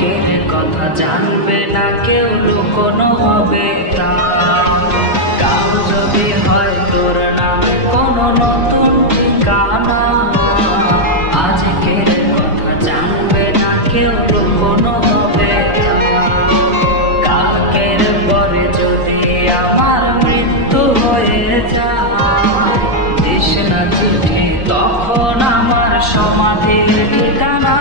আজকের কথা জানবে না কেউ, লুকোনো হবে তা। কাল যদি হয় তোর নামে কোনো নতুন ঠিকানা, আজকের কথা জানবে না কেউ, লুকোনো হবে তা। কালকের পরে যদি আমার মৃত্যু হয়ে যায়, দিস না চিঠি তখন আমার সমাধির ঠিকানা।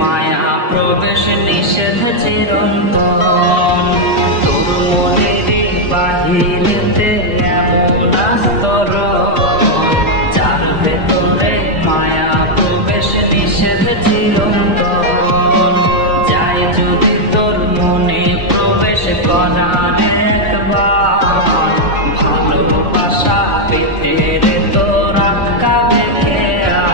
মায়া প্রবেশ নিষেধ চিরন্তন, তোর মনের বাহিরেতে এমন আস্তরণ, যার ভেতরে মায়া প্রবেশ নিষেধ চিরন্তন। যাই যদি তোর মনে প্রবেশ করার একবার, ভালোবাসা পেতে রে তোর আটকাবে কে আর।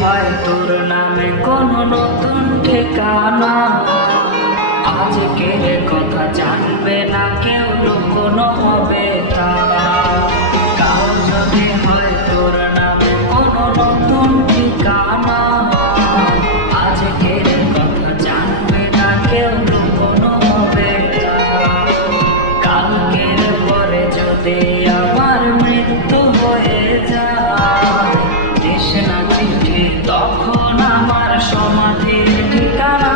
হয় তোর নামে কোনো নতুন ঠিকানা, আজকের কথা জানবে না কেউ, লুকোনো হবে তা। কাল যদি হয় তোর নামে কোনো নতুন ঠিকানা, আজকের কথা জানবে না কেউ, লুকোনো হবে তা। কালকের পরে যদি আমার মৃত্যু হয়ে যায়, দিস না চিঠি তখন আমার সমাধির ঠিকানা।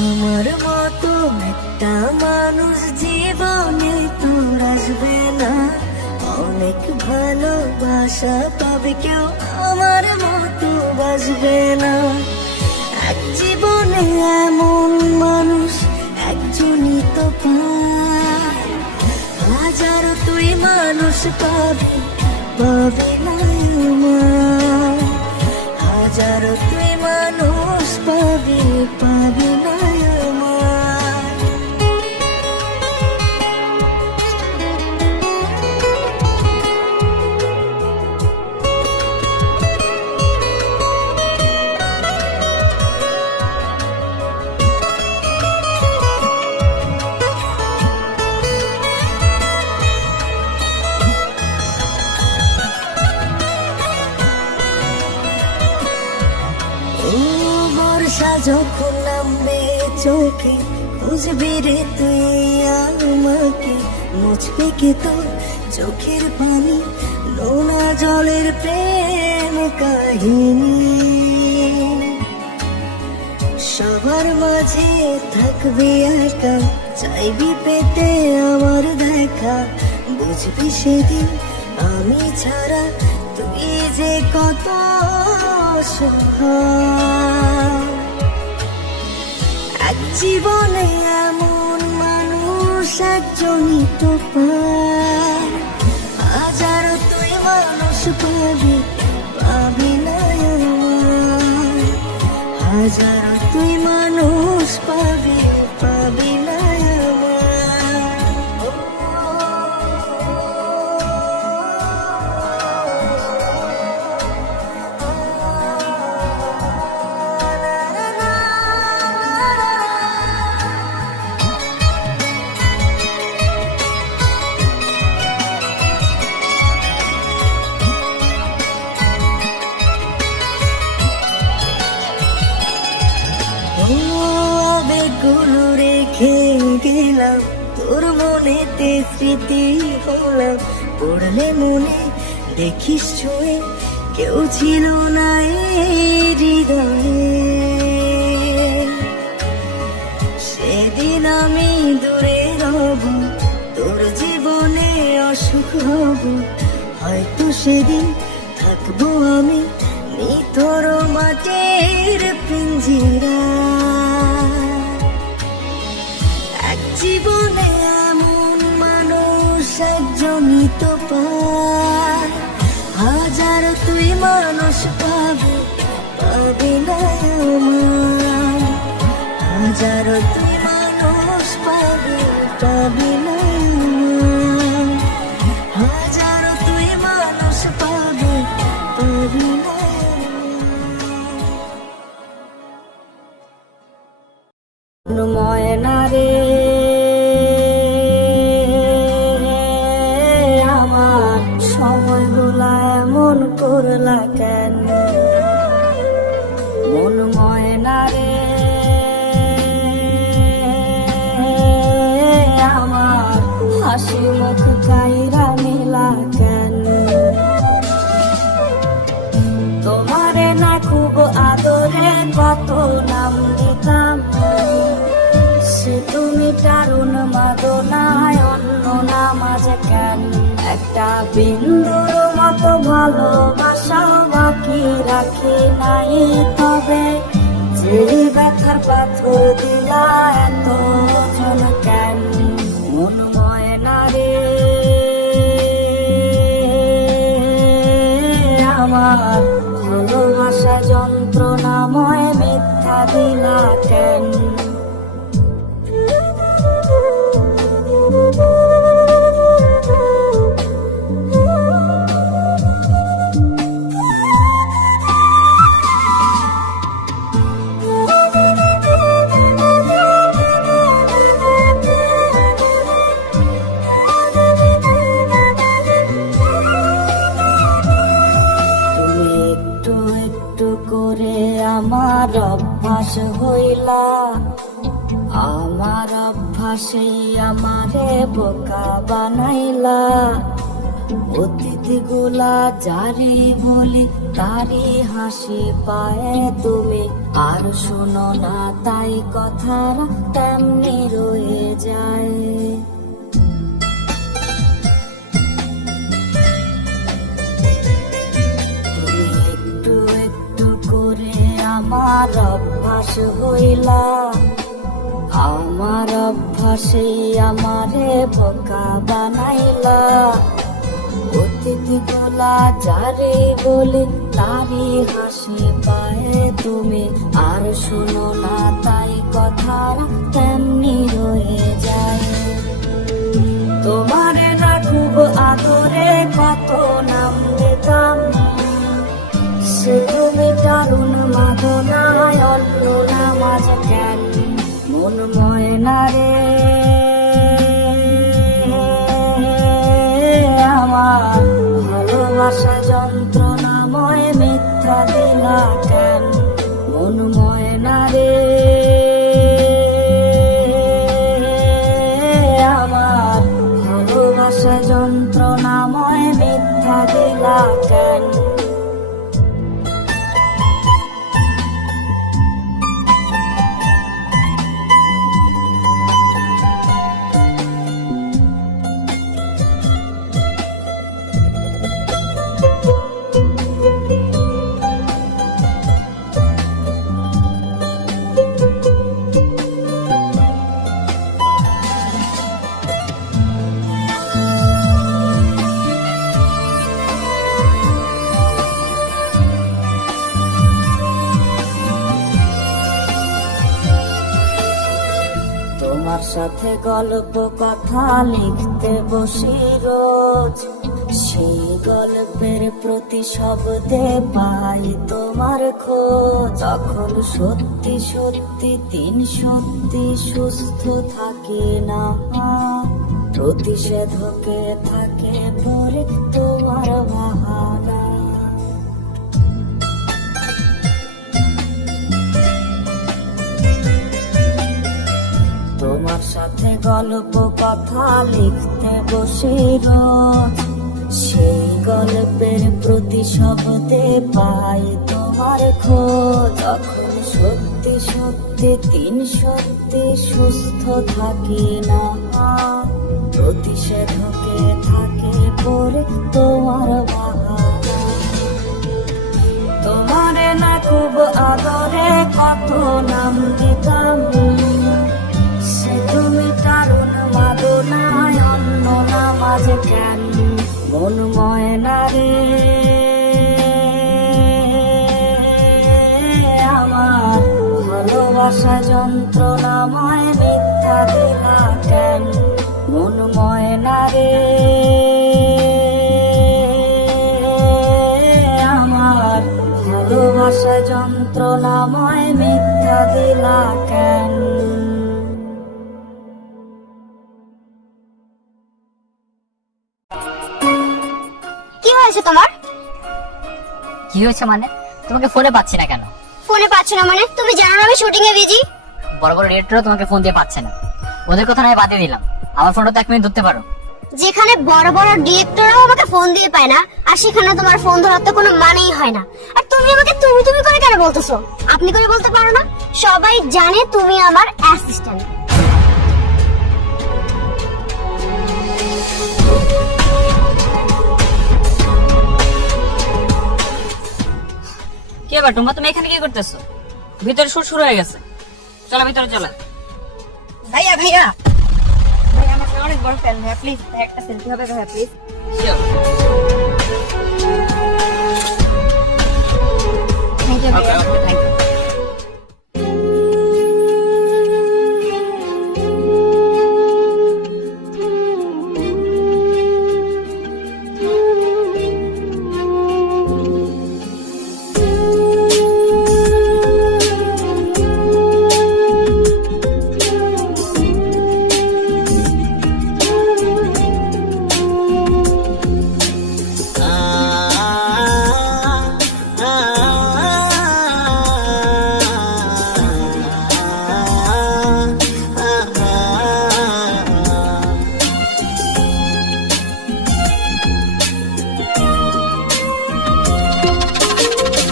আমার মতো একটা মানুষ জীবনে তোর আসবে না, অনেক ভালোবাসা পাবে কেউ আমার মতো বাসবে না। এক জীবনে এমন মানুষ একজনই তো পায়, হাজারো তুই মানুষ পাবে, পাবে না আমার। হাজারো তুই মানুষ পাবে, পাবে না আমার। বর্ষা যখন নামবে চোখে, খুঁজবি রে তুই আমাকে, মুছবে কে তোর চোখের পানি, নোনা জলের প্রেম কাহিনী। সবার মাঝে থাকবি একা, চাইবি পেতে আমার দেখা, বুঝবি সেদিন আমি ছাড়া তুই যে কত অসহায়। এক জীবনে এমন মানুষ একজনই তো পায়, হাজারো তুই মানুষ পাবি, পাবি না আমার। হাজারো তুই মানুষ পাবি, পাবি না আমার। গেলাম তোর মনেতে স্মৃতি হলাম, পড়লে মনে দেখিস ছুঁয়ে কেউ ছিল না এই হৃদয়ে। সেদিন আমি দূরে রব, তোর জীবনে অসুখ হব, হয়তো সেদিন থাকবো আমি নিথর মাটির পিঞ্জিরা। এক জীবনে এমন মানুষ একজনই তো পায়, হাজার তুই মানুষ পাবি, পাবি না আমার। হাজার তুই মানুষ পাবি, পাবি না আমার। হাজার তুই মানুষ পাবি, পাবি না আমার। ময়না রে আমার, সময়গুলা এমন করলা কেন? মন ময়না রে আমার, হাসি মুখ কাইরা নিলা কেন? তোমারে না খুব আদরে কত নাম দিতাম, সে তুমি টারুণ মাদনায় অন্য নাম আজ কেন? একটা বিন্দুর মতো ভালোবাসা বাকি রাখি নাই, তবে যে ব্যথার পাথর দিলা এত জন কেন? মন ময়না রে আমার, ভালোবাসা যন্ত্রণাময় মিথ্যা দিলা কেন? আমার অভ্যাস হইলা, আমার অভ্যাসেই আমারে বোকা বানাইলা। অতিথিগুলা যারি বলি তারি হাসি পায় তুমি, আর শোনো না তাই কথারা তেমনি রয়ে যায়। আমার অভ্যাস হইলা, আমার অভ্যাসেই আমারে বোকা বানাইলা। অতিথিগুলা যারে বলি তারি হাসি পায় তুমি, আর শুনো না তাই কথারা তেমনি রয়ে যায়। তোমারে না খুব আদরে কত নাম দিতাম, সে তুমি টারুণ মাদনায় অন্য নাম আজ কেন? মন ময়না রে আমার, ভালোবাসা যন্ত্রণাময় মিথ্যা দিলা কেন? মন ময়না রে আমার, ভালোবাসা যন্ত্রণাময় মিথ্যা দিলা কেন? তোমার সাথে গল্প কথা লিখতে বসি রোজ, সেই গল্পের প্রতি শব্দে পাই তোমার খোঁজ। তখন সত্যি সত্যি দিন সত্যি সুস্থ থাকে না, প্রতিষেধকে থাকে পরে তোমার বাহানা। তোমার সাথে গল্প কথা লিখতে বসে রোজ, সেই গল্পের প্রতি শব্দে পাই তোমার খোঁজ। যখন সত্যি সত্যি সত্যি সুস্থ থাকি না, প্রতিষেধকে থাকে পরে তোমার বাহানা। তোমারে না খুব আদরে কত নাম দিতাম, সে তুমি কারণ মাদনায় অন্য নাম আজ কেন। মন ময়না রে আমার, ভালোবাসা যন্ত্রণাময় মিথ্যা দিলা কেন। মন ময়না রে আমার, ভালোবাসা যন্ত্রণাময় মিথ্যা দিলা কেন। কি হয়েছে তোমার? কি হয়েছে মানে? তোমাকে ফোনে পাচ্ছি না কেন? ফোনে পাচ্ছ না মানে? তুমি জানো না আমি শুটিং এ বিজি। বড় বড় ডিরেক্টরও তোমাকে ফোন দিয়ে পাচ্ছে না। ওদের কথা নয় বাদই দিলাম, আমার ফোনটা তো 1 মিনিট ধরতে পারো। যেখানে বড় বড় ডিরেক্টরও আমাকে ফোন দিয়ে পায় না, আর সেখানে তোমার ফোন ধরার তো কোনো মানেই হয় না। আর তুমি আমাকে তুমি তুমি করে কেন বলতেছো? আপনি করে বলতে পারো না? সবাই জানে তুমি আমার অ্যাসিস্ট্যান্ট। কি ব্যাপার তোমরা, তুমি এখানে কি করতেছো? ভিতরে শুট শুরু হয়ে গেছে, চলো ভিতরে চলো। ভাইয়া ভাইয়া ভাইয়া আমার অনেক বড় ফ্যান ভাইয়া, প্লিজ একটা সেলফি হবে ভাইয়া প্লিজ। থ্যাংক ইউ ভাইয়া।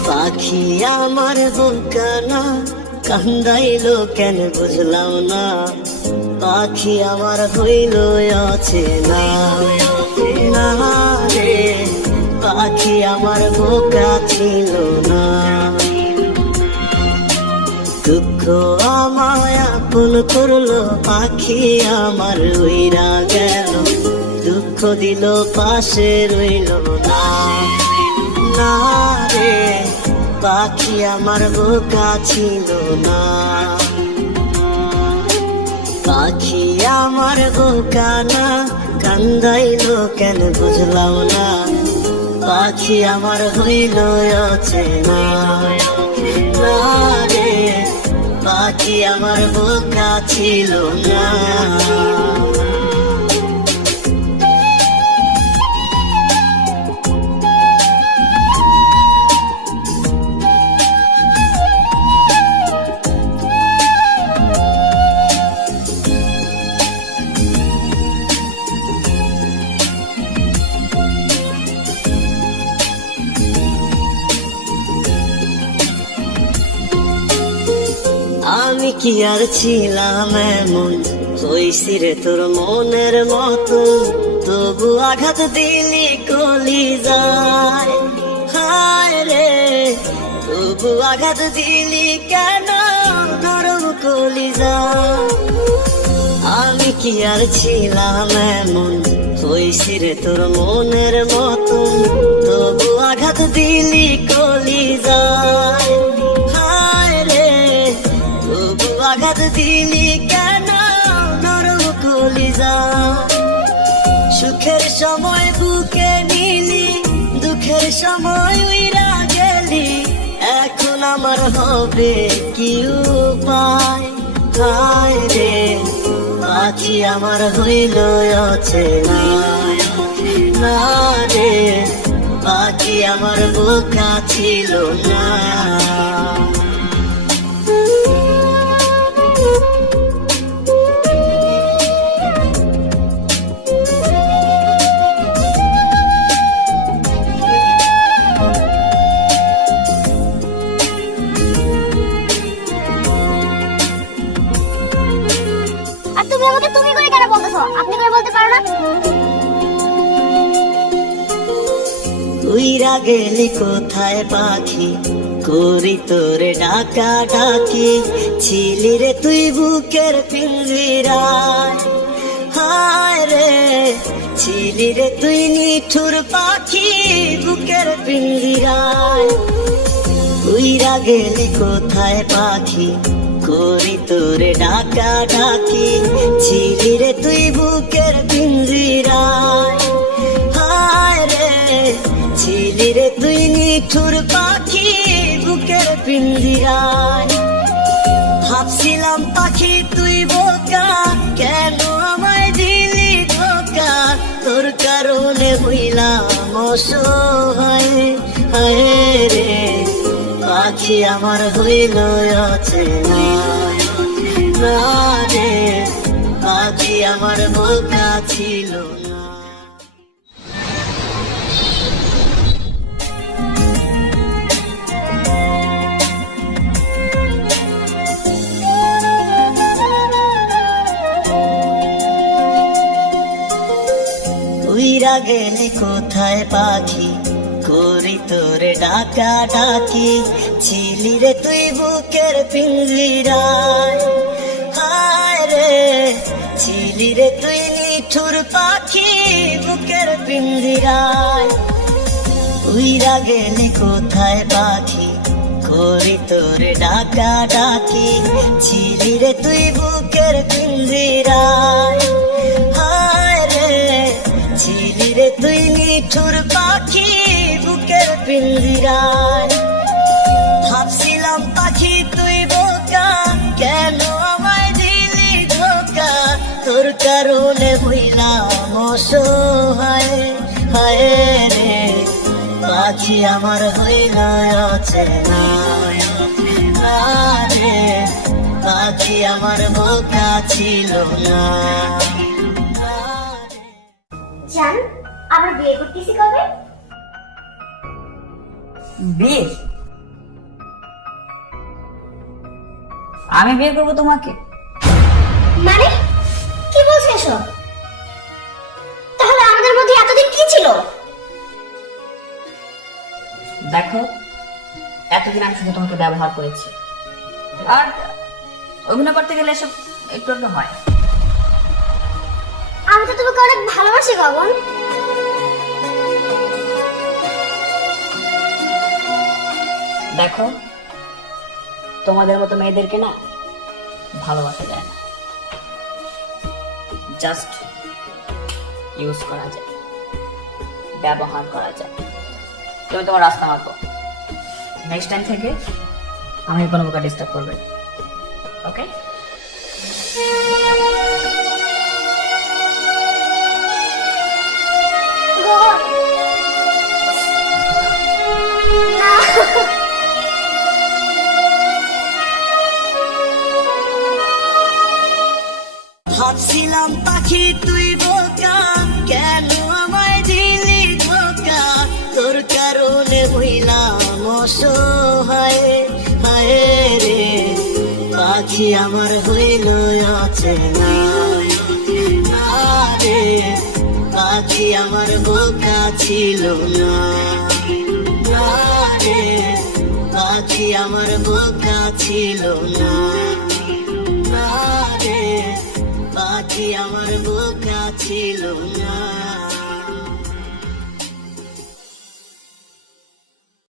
পাখি আমার বুকানা কান্দাইলো কেন বুঝলাম না, পাখি আমার হইল আছে না। না রে পাখি আমার বোকা ছিল না, দুঃখ আমায় আপন করলো, পাখি আমার উইরা গেল, দুঃখ দিল পাশে রইল না। না রে পাখি আমার বোকা ছিল না, পাখি আমার বোকা না কান্দাইলো কেন বুঝলাম না, পাখি আমার হইল আছে না। না রে পাখি আমার বোকা ছিল না। আমি কি আর ছিলাম এমন, হইছি রে তোর মনের মতো, তবু আঘাত দিলি কলি যায়। হায় রে তবু আঘাত দিলি কেন নরম কলি যায়। আমি কি আর ছিলাম এমন, হইছি রে তোর মনের মতো, তবু আঘাত দিলি কলি যায়। আঘাত দিলি কেন নরম কলিজা, সুখের সময় বুকে নিলি, দুঃখের সময় উইরা গেলি, এখন আমার হবে কি উপায়। হায় রে পাখি আমার হইল আছে না। না রে পাখি আমার বোকা ছিল না। আপনি করে বলতে পারো না? উইরা গেলি কোথায় পাখি, করি তোরে ডাকা ডাকি, ছিলি রে তুই বুকের পিঞ্জিরায়। হায় রে, ছিলি রে তুই নিঠুর পাখি বুকের পিঞ্জিরায়। উইরা গেলি কোথায় পাখি, করি তোরে ডাকা ডাকি, ছিলি রে তুই বুকের পিঞ্জিরায়। হায় রে, ছিলি রে তুই নিঠুর পাখি বুকের পিঞ্জিরায়। ভাবছিলাম পাখি তুই বোকা, কেন আমায় দিলি ধোকা, তোর কারণে হইলাম অসহায়। হায় রে, পাখি আমার হইল অচেনা না রে, পাখি আমার বোকা ছিল না। উইরা গেলি কোথায় পাখি, করি তোরে ডাকা ডাকি, ছিলি রে তুই বুকের পিঞ্জিরায়। হায় রে, ছিলি রে তুই নিঠুর পাখি বুকের পিঞ্জিরায়। উইরা গেলি কোথায় পাখি, করি তোরে ডাকা ডাকি, ছিলি রে তুই বুকের পিঞ্জিরায়। হায় রে, ছিলি রে তুই নিঠুর পাখি বুকের পিঞ্জিরায়। ভাবছিলাম পাখি তুই বোকা, কেন আমায় দিলি ধোকা, তোর কারণে হইলাম অসহায়। হায় রে, পাখি আমার হইল অচেনা না রে, পাখি আমার বোকা ছিল না। জান, আমরা বিয়ে করতেছি কবে? বিয়ে? আমি বিয়ে করবো তোমাকে? মানে কি বলছো এসব? তাহলে আমাদের মধ্যে এতদিন কি ছিল? দেখো, এতদিন আমি শুধু তোমাকে ব্যবহার করেছি, আর অভিনয় করতে গেলে এসব একটু একটু হয়। আমি তো তোমাকে অনেক ভালোবাসি গগন। দেখো, তোমাদের মতো মেয়েদেরকে না ভালোবাসা যায় না, জাস্ট ইউজ করা যায়, ব্যবহার করা যায়। তুমি তোমার রাস্তা মাপো, নেক্সট টাইম থেকে আমি কোনো প্রকার ডিস্টার্ব করবে, ওকে? গগন, না। ভাবছিলাম পাখি তুই বোকা, কেন আমায় দিলি ধোকা, তোর কারণে হইলাম অসহায়। হায় রে, পাখি আমার হইল অচেনা না রে, পাখি আমার বোকা ছিল না রে, পাখি আমার বোকা ছিল না রে, পাখি আমার বোকা ছিল না।